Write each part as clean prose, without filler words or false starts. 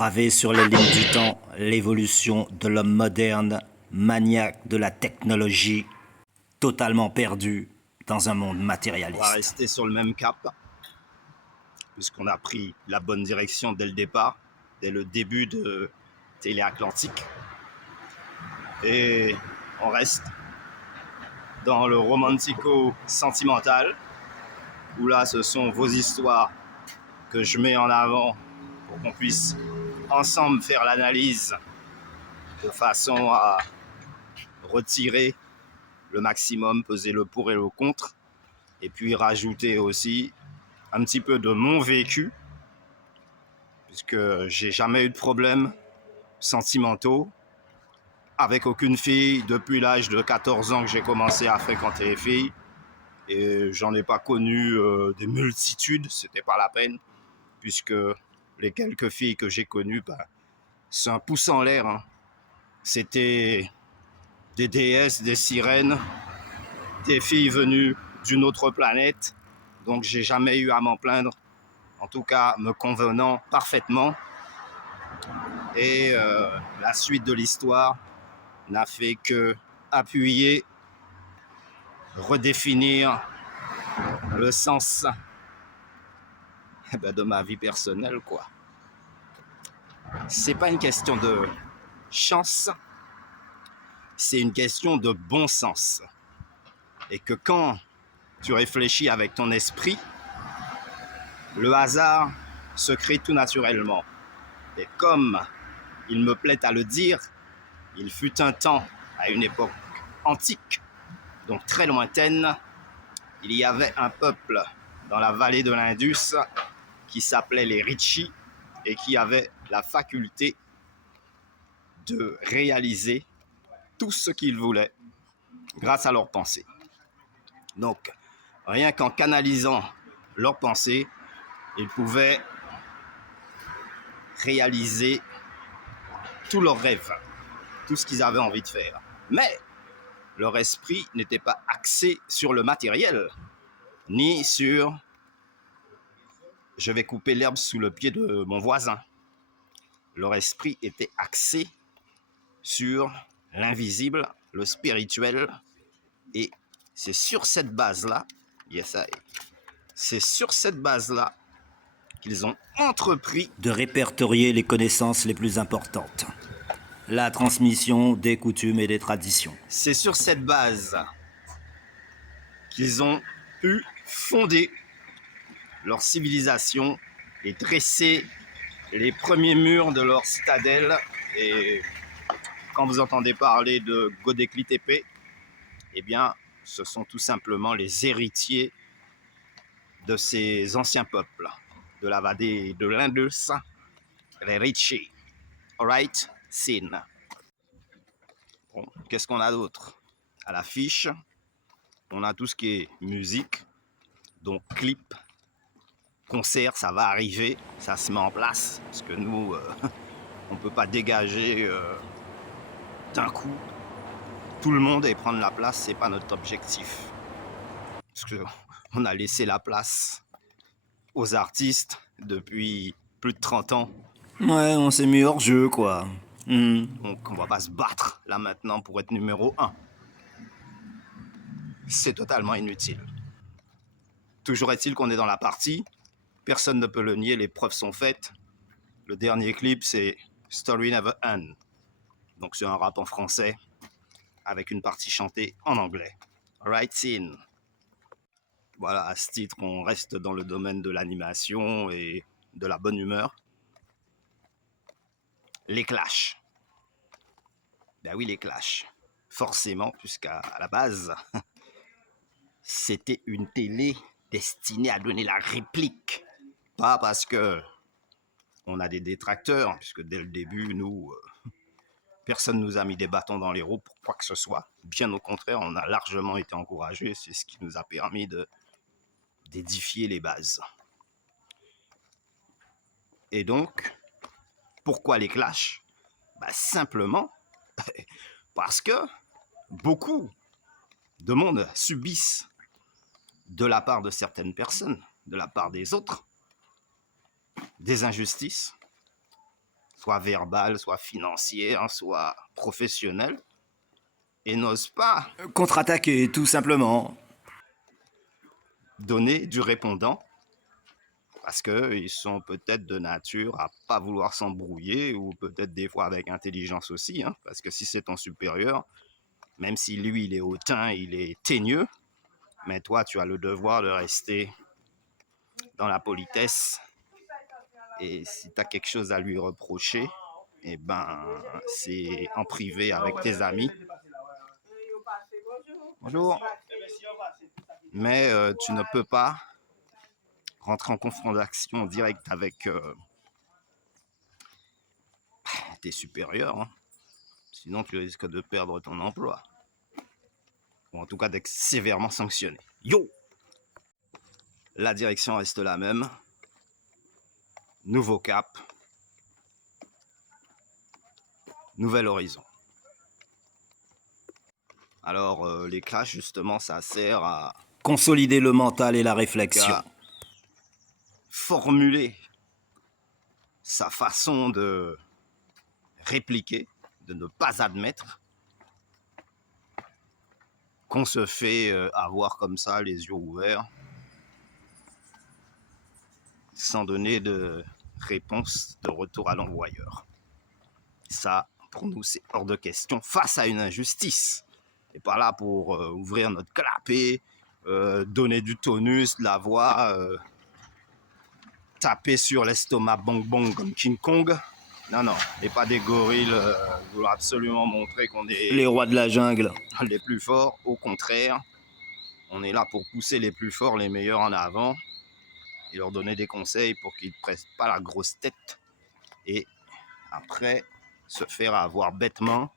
Gravé sur les lignes du temps, l'évolution de l'homme moderne, maniaque de la technologie, totalement perdu dans un monde On va matérialiste. rester sur le même cap, puisqu'on a pris la bonne direction dès le départ, dès le début de Téléatlantique. Et on reste dans le romantico-sentimental, où là, ce sont vos histoires que je mets en avant pour qu'on puisse ensemble faire l'analyse de façon à retirer le maximum, peser le pour et le contre, et puis rajouter aussi un petit peu de mon vécu, puisque j'ai jamais eu de problèmes sentimentaux avec aucune fille depuis l'âge de 14 ans que j'ai commencé à fréquenter les filles, et j'en ai pas connu des multitudes, c'était pas la peine, puisque les quelques filles que j'ai connues, c'est un pouce en l'air, hein. C'était des déesses, des sirènes, des filles venues d'une autre planète, donc j'ai jamais eu à m'en plaindre, en tout cas me convenant parfaitement. Et la suite de l'histoire n'a fait que appuyer, redéfinir le sens de ma vie personnelle, quoi. C'est pas une question de chance, c'est une question de bon sens. Et que quand tu réfléchis avec ton esprit, le hasard se crée tout naturellement. Et comme il me plaît à le dire, il fut un temps, à une époque antique, donc très lointaine, il y avait un peuple dans la vallée de l'Indus qui s'appelait les Rishi et qui avait la faculté de réaliser tout ce qu'ils voulaient grâce à leurs pensées. Donc, rien qu'en canalisant leurs pensées, ils pouvaient réaliser tous leurs rêves, tout ce qu'ils avaient envie de faire. Mais leur esprit n'était pas axé sur le matériel, ni sur « je vais couper l'herbe sous le pied de mon voisin ». Leur esprit était axé sur l'invisible, le spirituel, et c'est sur cette base-là, c'est sur cette base-là qu'ils ont entrepris De répertorier les connaissances les plus importantes. La transmission des coutumes et des traditions. C'est sur cette base qu'ils ont pu fonder leur civilisation et dresser les premiers murs de leur citadelle. Et quand vous entendez parler de Göbekli Tepe, eh bien, ce sont tout simplement les héritiers de ces anciens peuples de la vallée de l'Indus, les Rishi. Alright, scene. Bon, qu'est-ce qu'on a d'autre? À l'affiche, on a tout ce qui est musique, donc clip, concert, ça va arriver, ça se met en place, parce que nous, on ne peut pas dégager d'un coup tout le monde et prendre la place, c'est pas notre objectif. Parce qu'on a laissé la place aux artistes depuis plus de 30 ans. Ouais, on s'est mis hors jeu, quoi. Donc on va pas se battre là maintenant pour être numéro 1. C'est totalement inutile. Toujours est-il qu'on est dans la partie, personne ne peut le nier, les preuves sont faites. Le dernier clip, c'est Story Never End. Donc c'est un rap en français avec une partie chantée en anglais. Alright, scene. Voilà, à ce titre, on reste dans le domaine de l'animation et de la bonne humeur. Les clashs. Ben oui, les clashs. Forcément, puisqu'à la base, c'était une télé destinée à donner la réplique. Pas parce que on a des détracteurs, puisque dès le début, nous, personne ne nous a mis des bâtons dans les roues pour quoi que ce soit. Bien au contraire, on a largement été encouragés. C'est ce qui nous a permis d'édifier les bases. Et donc, pourquoi les clashs? Simplement parce que beaucoup de monde subissent de la part de certaines personnes, de la part des autres, des injustices, soit verbale, soit financière, soit professionnelle, et n'osent pas Contre-attaquer, tout simplement. donner du répondant parce qu'ils sont peut-être de nature à pas vouloir s'embrouiller ou peut-être des fois avec intelligence aussi, hein, parce que si c'est ton supérieur, même si lui il est hautain, il est teigneux, mais toi tu as le devoir de rester dans la politesse et si tu as quelque chose à lui reprocher, eh ben c'est en privé avec tes amis. Bonjour. Mais tu ne peux pas rentrer en confrontation directe avec tes supérieurs, hein. Sinon tu risques de perdre ton emploi. Ou en tout cas d'être sévèrement sanctionné. Yo! La direction reste la même. Nouveau cap. Nouvel horizon. Alors les classes justement ça sert à Consolider le mental et la réflexion. formuler sa façon de répliquer, de ne pas admettre qu'on se fait avoir comme ça, les yeux ouverts, sans donner de réponse de retour à l'envoyeur. Ça, pour nous, c'est hors de question face à une injustice. On n'est pas là pour ouvrir notre clapet, donner du tonus, de la voix, taper sur l'estomac bong bong comme King Kong. Non, non, on n'est pas des gorilles vouloir absolument montrer qu'on est Les rois de la jungle. les plus forts. Au contraire, on est là pour pousser les plus forts, les meilleurs en avant et leur donner des conseils pour qu'ils ne pressent pas la grosse tête et après se faire avoir bêtement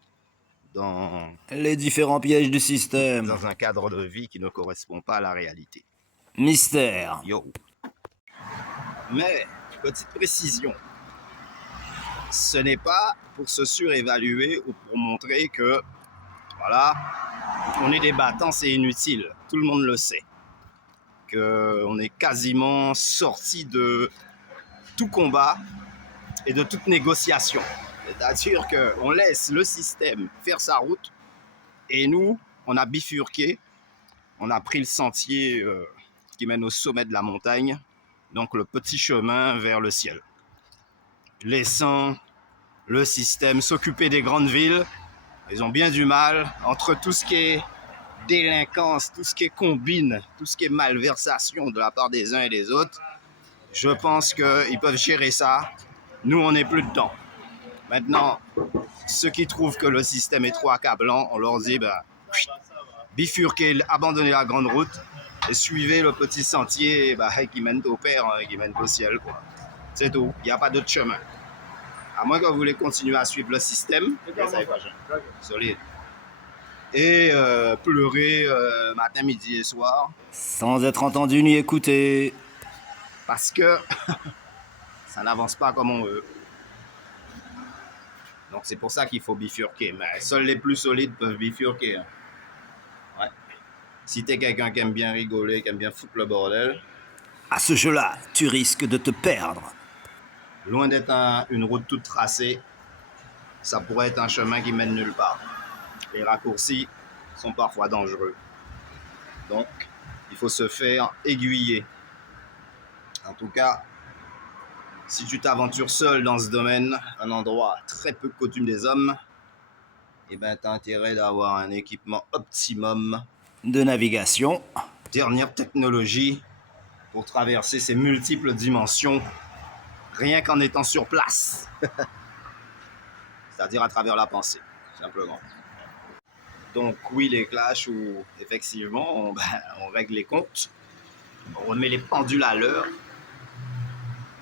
dans Les différents pièges du système. un cadre de vie qui ne correspond pas à la réalité. Mystère. Yo. Mais, petite précision, ce n'est pas pour se surévaluer ou pour montrer que, voilà, on est des battants, c'est inutile. Tout le monde le sait. Qu'on est quasiment sorti de tout combat et de toute négociation. C'est-à-dire qu'on laisse le système faire sa route et nous, on a bifurqué, on a pris le sentier qui mène au sommet de la montagne, donc le petit chemin vers le ciel. Laissant le système s'occuper des grandes villes, ils ont bien du mal entre tout ce qui est délinquance, tout ce qui est combine, tout ce qui est malversation de la part des uns et des autres. Je pense qu'ils peuvent gérer ça. Nous, on n'est plus dedans. Maintenant, ceux qui trouvent que le système est trop accablant, on leur dit bifurquez, abandonnez la grande route et suivez le petit sentier qui mène au Père, qui mène au ciel, quoi. C'est tout, il n'y a pas d'autre chemin. À moins que vous voulez continuer à suivre le système, solide. Et pleurer matin, midi et soir. Sans être entendu ni écouté. Parce que ça n'avance pas comme on veut. Donc c'est pour ça qu'il faut bifurquer. Mais seuls les plus solides peuvent bifurquer. Hein. Ouais. Si t'es quelqu'un qui aime bien rigoler, qui aime bien foutre le bordel. À ce jeu-là, tu risques de te perdre. Loin d'être une route toute tracée, ça pourrait être un chemin qui mène nulle part. Les raccourcis sont parfois dangereux. Donc, il faut se faire aiguiller. En tout cas, si tu t'aventures seul dans ce domaine, un endroit très peu coutume des hommes, eh ben, tu as intérêt d'avoir un équipement optimum De navigation. Dernière technologie pour traverser ces multiples dimensions, rien qu'en étant sur place. C'est-à-dire à travers la pensée, simplement. Donc oui, les clashs où effectivement on règle les comptes, on remet les pendules à l'heure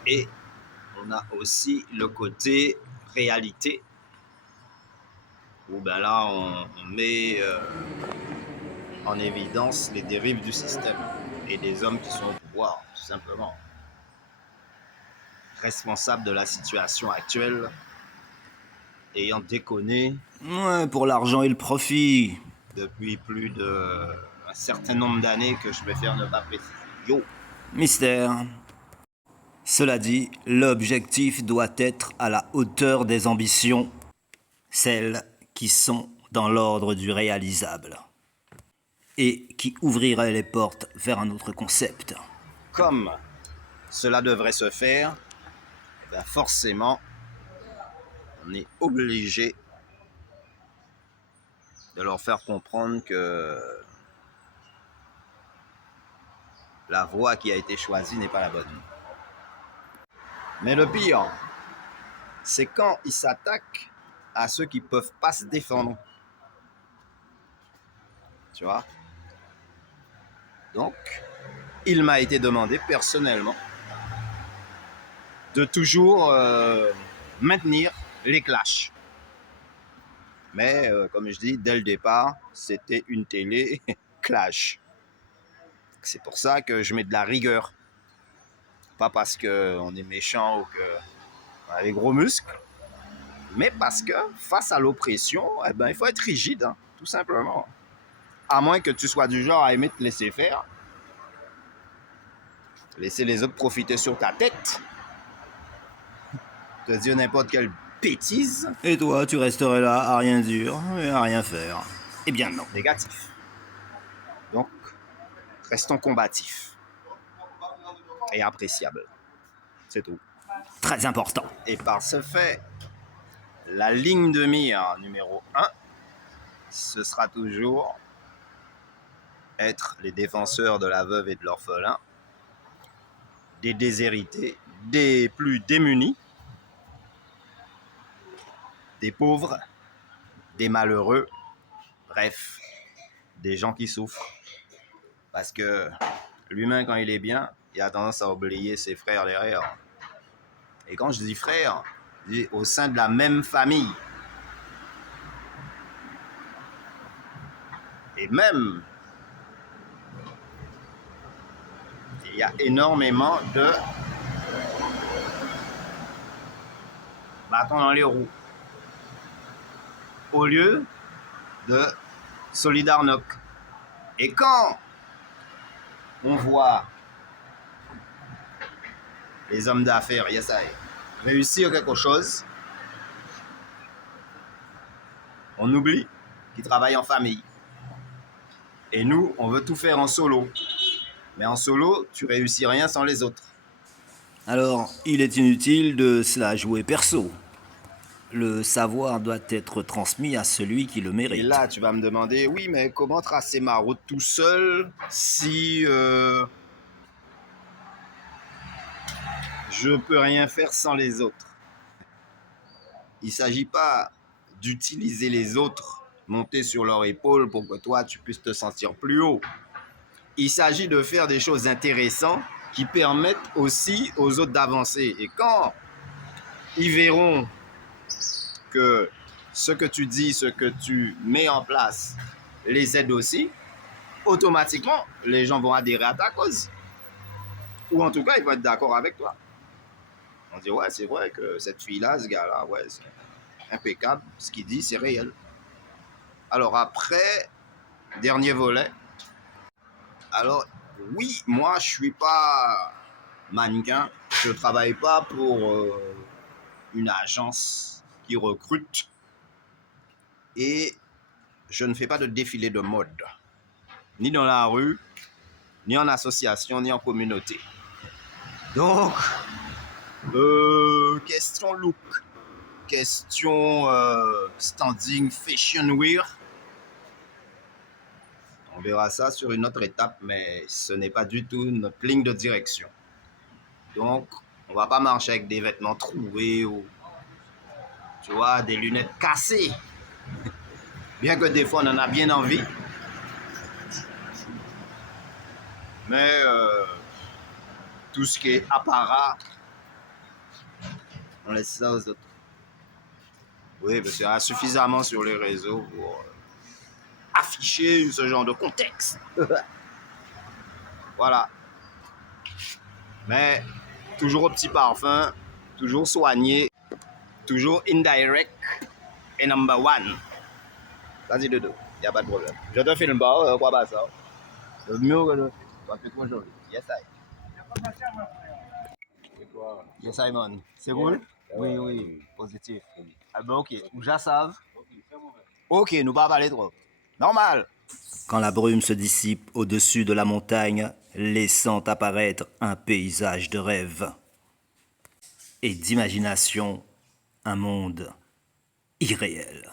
et on a aussi le côté réalité où là on met en évidence les dérives du système et des hommes qui sont au pouvoir, tout simplement. Responsables de la situation actuelle, ayant déconné Ouais, pour l'argent et le profit. depuis plus d'un certain nombre d'années que je préfère ne pas préciser. Yo! Mystère. Cela dit, l'objectif doit être à la hauteur des ambitions, celles qui sont dans l'ordre du réalisable, et qui ouvriraient les portes vers un autre concept. Comme cela devrait se faire, ben forcément, on est obligé de leur faire comprendre que la voie qui a été choisie n'est pas la bonne. Mais le pire, c'est quand ils s'attaquent à ceux qui ne peuvent pas se défendre. Tu vois? Donc, il m'a été demandé personnellement de toujours maintenir les clashs. Mais comme je dis, dès le départ, c'était une télé clash. C'est pour ça que je mets de la rigueur. Pas parce qu'on est méchant ou qu'on a des gros muscles, mais parce que face à l'oppression, eh ben, il faut être rigide, hein, tout simplement. À moins que tu sois du genre à aimer te laisser faire, laisser les autres profiter sur ta tête, te dire n'importe quelle bêtise. Et toi, tu resterais là à rien dire et à rien faire. Eh bien non. Négatif. Donc, restons combatifs et appréciables. C'est tout. Très important. Et par ce fait, la ligne de mire numéro 1, ce sera toujours être les défenseurs de la veuve et de l'orphelin, des déshérités, des plus démunis, des pauvres, des malheureux, bref, des gens qui souffrent. Parce que l'humain, quand il est bien, il a tendance à oublier ses frères derrière. Et quand je dis frères, je dis au sein de la même famille. Et même, il y a énormément de bâtons dans les roues. Au lieu de Solidarność. Et quand on voit les hommes d'affaires, réussir quelque chose, on oublie qu'ils travaillent en famille. Et nous, on veut tout faire en solo. Mais en solo, tu réussis rien sans les autres. Alors, il est inutile de se la jouer perso. Le savoir doit être transmis à celui qui le mérite. Et là, tu vas me demander, oui, mais comment tracer ma route tout seul si je peux rien faire sans les autres? Il ne s'agit pas d'utiliser les autres, monter sur leur épaule pour que toi, tu puisses te sentir plus haut. Il s'agit de faire des choses intéressantes qui permettent aussi aux autres d'avancer. Et quand ils verront que ce que tu dis, ce que tu mets en place les aide aussi, automatiquement, les gens vont adhérer à ta cause. Ou en tout cas, ils vont être d'accord avec toi. On dit, ouais, c'est vrai que cette fille-là, ce gars-là, ouais, c'est impeccable. Ce qu'il dit, c'est réel. Alors après, dernier volet. Alors, oui, moi, je suis pas mannequin. Je travaille pas pour une agence qui recrute. Et je ne fais pas de défilé de mode. Ni dans la rue, ni en association, ni en communauté. Donc, question look, question standing fashion wear. On verra ça sur une autre étape, mais ce n'est pas du tout notre ligne de direction. Donc, on va pas marcher avec des vêtements troués ou, tu vois, des lunettes cassées. Bien que des fois, on en a bien envie. Mais tout ce qui est apparat, on laisse ça aux autres. Oui, parce qu'il y en a suffisamment sur les réseaux pour afficher ce genre de contexte. Voilà. Mais toujours au petit parfum, toujours soigné, toujours indirect et number one. Vas-y, Dodo, il n'y a pas de problème. Je te filme pas, quoi pas ça. C'est mieux que le. Ça fait trop joli. Yes, I. Yes, Simon. C'est cool? Oui, oui, positif. Ah ben ok, ou já savent. Ok, nous pas parler trop. Normal. Quand la brume se dissipe au-dessus de la montagne, laissant apparaître un paysage de rêve et d'imagination, un monde irréel.